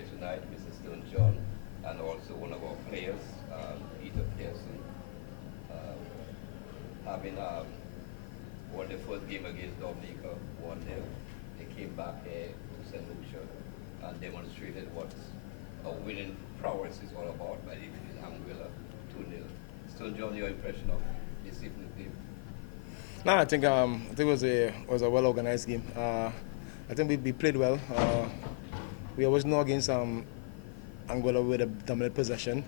here tonight, Mr. Stone John, and also one of our players, Peter Pearson, um, having won the first game against Dominica 1-0. They came back here to St. Lucia and demonstrated what a winning prowess is all about by defeating Anguilla 2-0. Stone John, your impression of this evening's game? No, I think it was a well organized game. I think we played well. We always know against Angola with a dominant possession.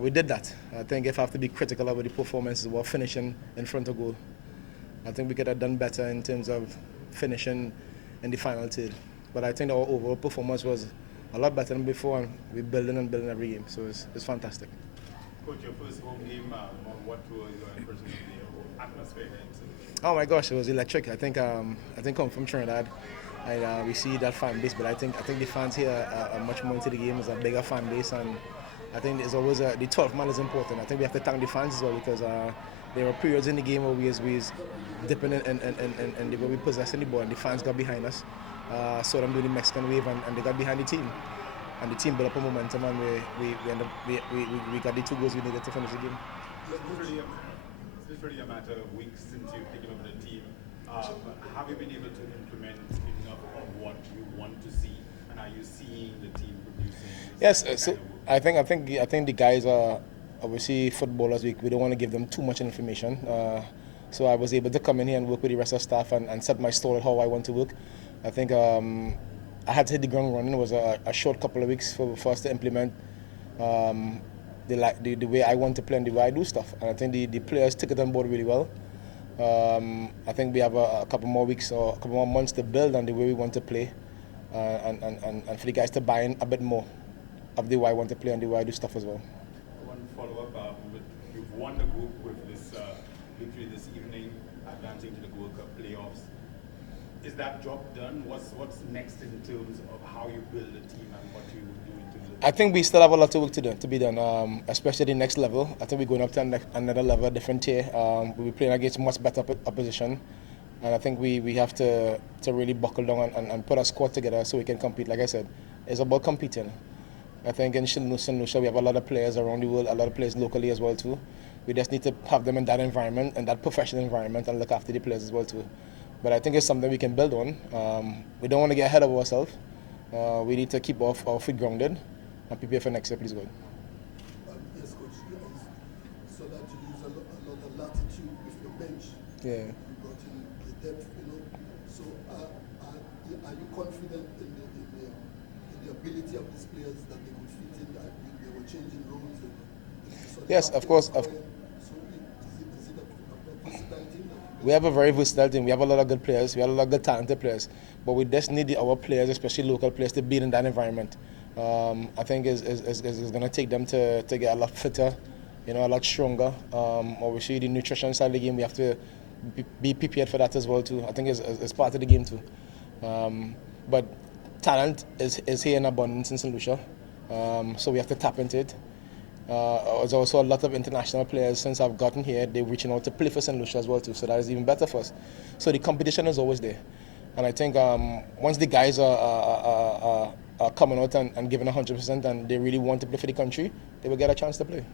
We did that. I think if I have to be critical of the performance, we're finishing in front of goal. I think we could have done better in terms of finishing in the final third. But I think our overall performance was a lot better than before, and we're building and building every game. So it's fantastic. Coach, your first home game, what were your impressions of the atmosphere here in St. Lucia? Oh my gosh, it was electric. I think coming from Trinidad, we see that fan base, but I think the fans here are much more into the game. It's a bigger fan base, and I think there's always the 12th man is important. I think we have to thank the fans as well because there were periods in the game where we was dipping in the way we possessing the ball, and the fans got behind us. Saw them do the Mexican wave, and they got behind the team, and the team built up a momentum, and we got the 2 goals we needed to finish the game. It's really a matter of weeks since you've taken over the team. Have you been able to implement enough of what you want to see, and are you seeing the team producing? Yes, so I think the guys are obviously footballers. We don't want to give them too much information. So I was able to come in here and work with the rest of the staff and set my stall how I want to work. I think I had to hit the ground running. It was a short couple of weeks for us to implement the way I want to play and the way I do stuff. And I think the players took it on board really well. I think we have a couple more weeks or a couple more months to build on the way we want to play, and for the guys to buy in a bit more of the way I want to play and the way I do stuff as well. One follow-up, you've won the group with this victory this evening, advancing to the World Cup playoffs. Is that job done? What's next in terms of how you build a team and what you do in terms of? I think we still have a lot of work to be done, especially the next level. I think we're going up to another level, a different tier. We'll be playing against much better opposition, and I think we have to really buckle down and put our squad together so we can compete. Like I said, it's about competing. I think in St. Lucia we have a lot of players around the world, a lot of players locally as well too. We just need to have them in that environment, and that professional environment, and look after the players as well too. But I think it's something we can build on. We don't want to get ahead of ourselves. We need to keep our feet grounded and prepare for next year, please God. Yes, coach. So that you use a lot of latitude with your bench. Yeah. You got in the depth, So are you confident in the ability of these players that they could fit in? That they were changing roles. So Yes, of course. So is it a versatile team? We have a very versatile team. We have a lot of good players. We have a lot of good talented players. But we just need our players, especially local players, to be in that environment. I think is going to take them to get a lot fitter, a lot stronger. Obviously, the nutrition side of the game, we have to be prepared for that as well too. I think it's part of the game too. But talent is here in abundance in St. Lucia, so we have to tap into it. There's also a lot of international players since I've gotten here. They're reaching out to play for St. Lucia as well too, so that is even better for us. So the competition is always there, and I think once the guys are coming out and giving 100% and they really want to play for the country, they will get a chance to play.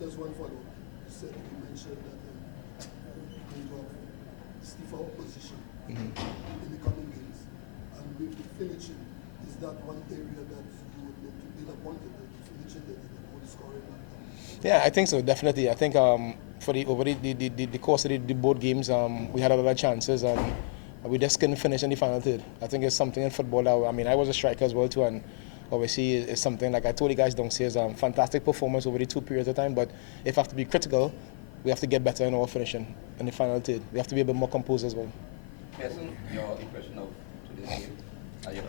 Just one follow-up. You mentioned that you're going to have stiffer opposition in the coming games, and with the finishing, is that one area that you would look to build upon the finishing, the goal scoring? Yeah, I think so, definitely. I think for over the course of the both games, we had a lot of chances, and we just couldn't finish in the final third. I think it's something in football that, I was a striker as well too, and obviously it's something, like I told you guys downstairs, fantastic performance over the 2 periods of time, but if I have to be critical, we have to get better in our finishing in the final third. We have to be a bit more composed as well. Pearson, your impression of today's game? Are you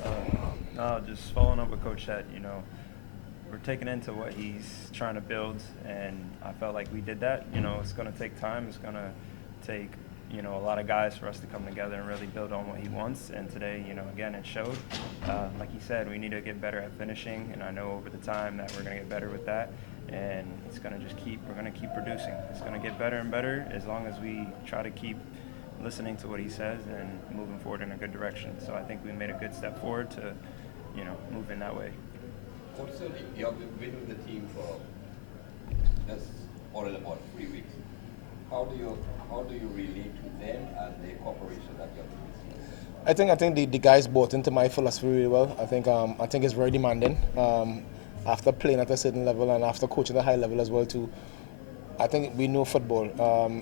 No, just following up what Coach said, we're taking into what he's trying to build, and I felt like we did that. It's going to take time. It's going to take, a lot of guys for us to come together and really build on what he wants. And today, again, it showed. Like he said, we need to get better at finishing, and I know over the time that we're going to get better with that. And it's going to we're going to keep producing. It's going to get better and better as long as we try to keep listening to what he says and moving forward in a good direction. So I think we made a good step forward to, move in that way. Also, you have been with the team for just all in about 3 weeks. How do you relate to them and the cooperation that you have with the team? I think the guys bought into my philosophy really well. I think it's very demanding. After playing at a certain level and after coaching at a high level as well too, I think we know football.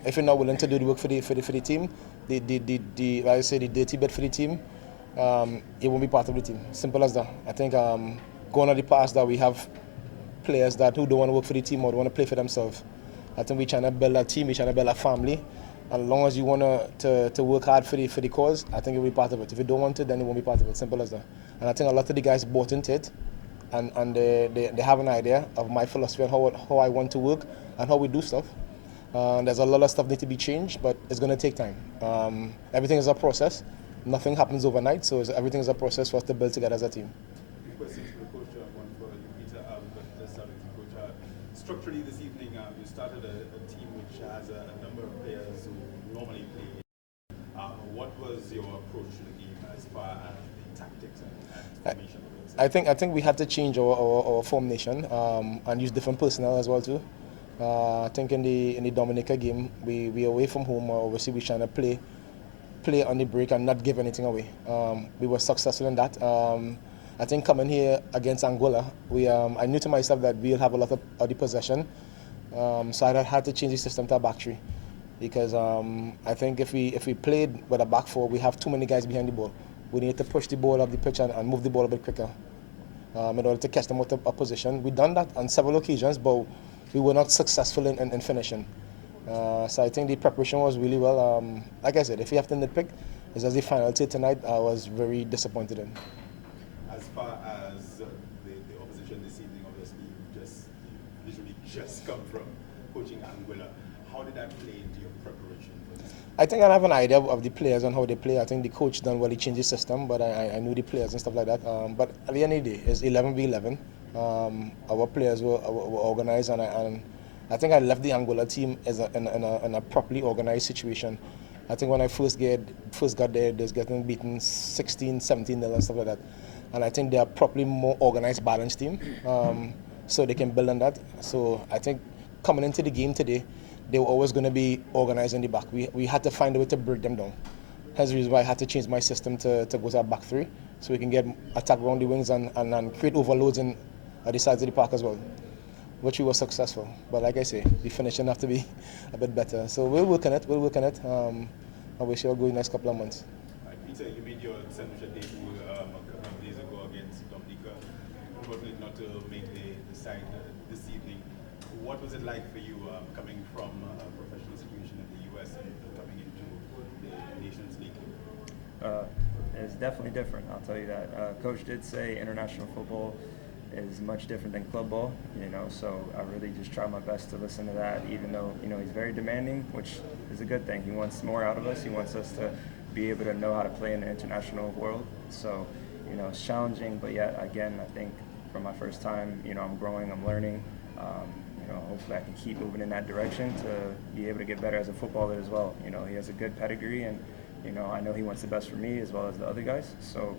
If you're not willing to do the work for the team, like I say, the dirty bit for the team, it won't be part of the team. Simple as that. I think going on the past that we have players who don't want to work for the team or don't want to play for themselves. I think we're trying to build a team, we're trying to build a family. And as long as you want to work hard for the cause, I think it will be part of it. If you don't want to, then it won't be part of it. Simple as that. And I think a lot of the guys bought into it, and they have an idea of my philosophy and how I want to work and how we do stuff. There's a lot of stuff need to be changed, but it's going to take time. Everything is a process. Nothing happens overnight, so everything is a process for us to build together as a team. Two questions for the coach, one for you, Peter. But let's start with you, coach. Structurally, this evening, you started a team which has a number of players who normally play. What was your approach to the game as far as the tactics and formation? I think we had to change our formation and use different personnel as well too. I think in the Dominica game, we away from home. Obviously, we're trying to play on the break and not give anything away. We were successful in that. I think coming here against Angola, I knew to myself that we'll have a lot of the possession. So I had to change the system to a back three, because I think if we played with a back four, we have too many guys behind the ball. We need to push the ball up the pitch and move the ball a bit quicker in order to catch them out of opposition. We've done that on several occasions, but we were not successful in finishing. So I think the preparation was really well. Like I said, if you have to nitpick, it's as the final two tonight, I was very disappointed in. As far as the opposition this evening, obviously, you literally just come from coaching Angola. How did that play into your preparation for this? I think I have an idea of the players and how they play. I think the coach done well, he changed the system, but I knew the players and stuff like that. But at the end of the day, it's 11v11. Our players were organized, and I think I left the Angola team in a properly organized situation. I think when I first got there, they was getting beaten 16, 17 and stuff like that. And I think they are properly more organized, balanced team, so they can build on that. So I think coming into the game today, they were always going to be organized in the back. We had to find a way to break them down. That's the reason why I had to change my system to go to a back three, so we can get attack around the wings and create overloads at the sides of the park as well, which we were successful. But like I say, the finishing have to be a bit better. So we'll work on it. I wish you'll go in the next couple of months. Peter, you made your Saint-Lucia debut a couple of days ago against Dominica. Unfortunately, not to make the side this evening. What was it like for you coming from a professional situation in the U.S. and coming into the Nations League? It's definitely different, I'll tell you that. Coach did say international football is much different than club ball, so I really just try my best to listen to that, even though, he's very demanding, which is a good thing. He wants more out of us. He wants us to be able to know how to play in the international world. So, it's challenging, but yet, again, I think for my first time, I'm growing, I'm learning. Hopefully I can keep moving in that direction to be able to get better as a footballer as well. He has a good pedigree, and, I know he wants the best for me as well as the other guys. So,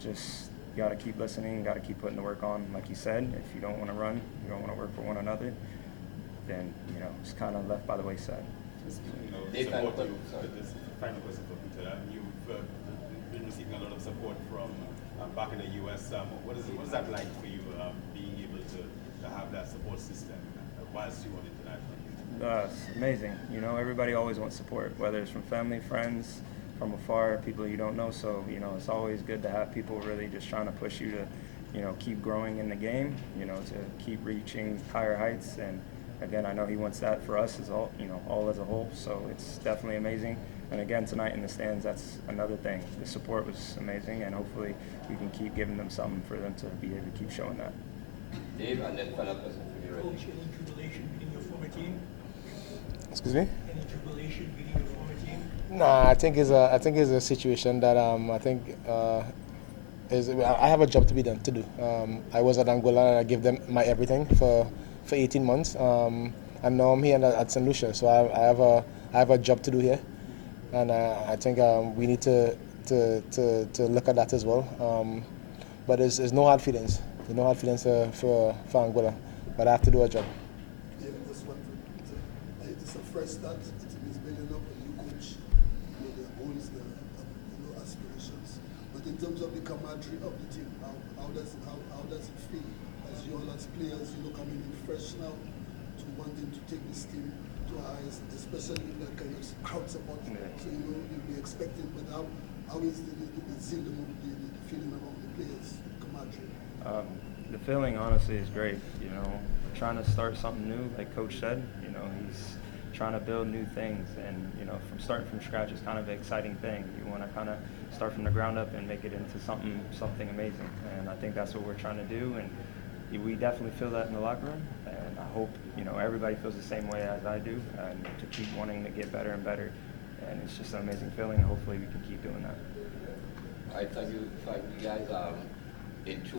just got to keep listening, got to keep putting the work on. Like you said, if you don't want to run, you don't want to work for one another, then, it's kind of left by the wayside. Support you. This final question for Peter. You've been receiving a lot of support from back in the U.S. What is that like for you, being able to have that support system whilst you on international? It's amazing. Everybody always wants support, whether it's from family, friends, from afar, people you don't know. So, it's always good to have people really just trying to push you to, keep growing in the game, to keep reaching higher heights. And again, I know he wants that for us as all as a whole. So it's definitely amazing. And again, tonight in the stands, that's another thing. The support was amazing, and hopefully we can keep giving them something for them to be able to keep showing that. Dave, and then final question for you, Reggie. Coach, any jubilation beating your former team? Excuse me? Any jubilation beating your former team? Nah, I think it's a situation that I have a job to do. I was at Angola and I gave them my everything for 18 months. And now I'm here at St. Lucia, so I have a job to do here, and I think we need to look at that as well. But there's no hard feelings. You know how feelings for Angola, but I have to do a job. Yeah, that's one thing. It's a fresh start. It's building up a new coach. You know, the goals, the aspirations. But in terms of the camaraderie of the team, how does it feel as you all as players, coming in fresh now to wanting to take this team to highest, especially with that kind of crowd support. Yeah. So you'll be expecting. But how is the zeal, the feeling among the players, camaraderie? The feeling honestly is great. Trying to start something new, like Coach said. He's trying to build new things, and from starting from scratch is kind of an exciting thing. You want to kind of start from the ground up and make it into something amazing, and I think that's what we're trying to do. And we definitely feel that in the locker room, and I hope everybody feels the same way as I do, and to keep wanting to get better and better. And it's just an amazing feeling. Hopefully, we can keep doing that. I thank you guys. In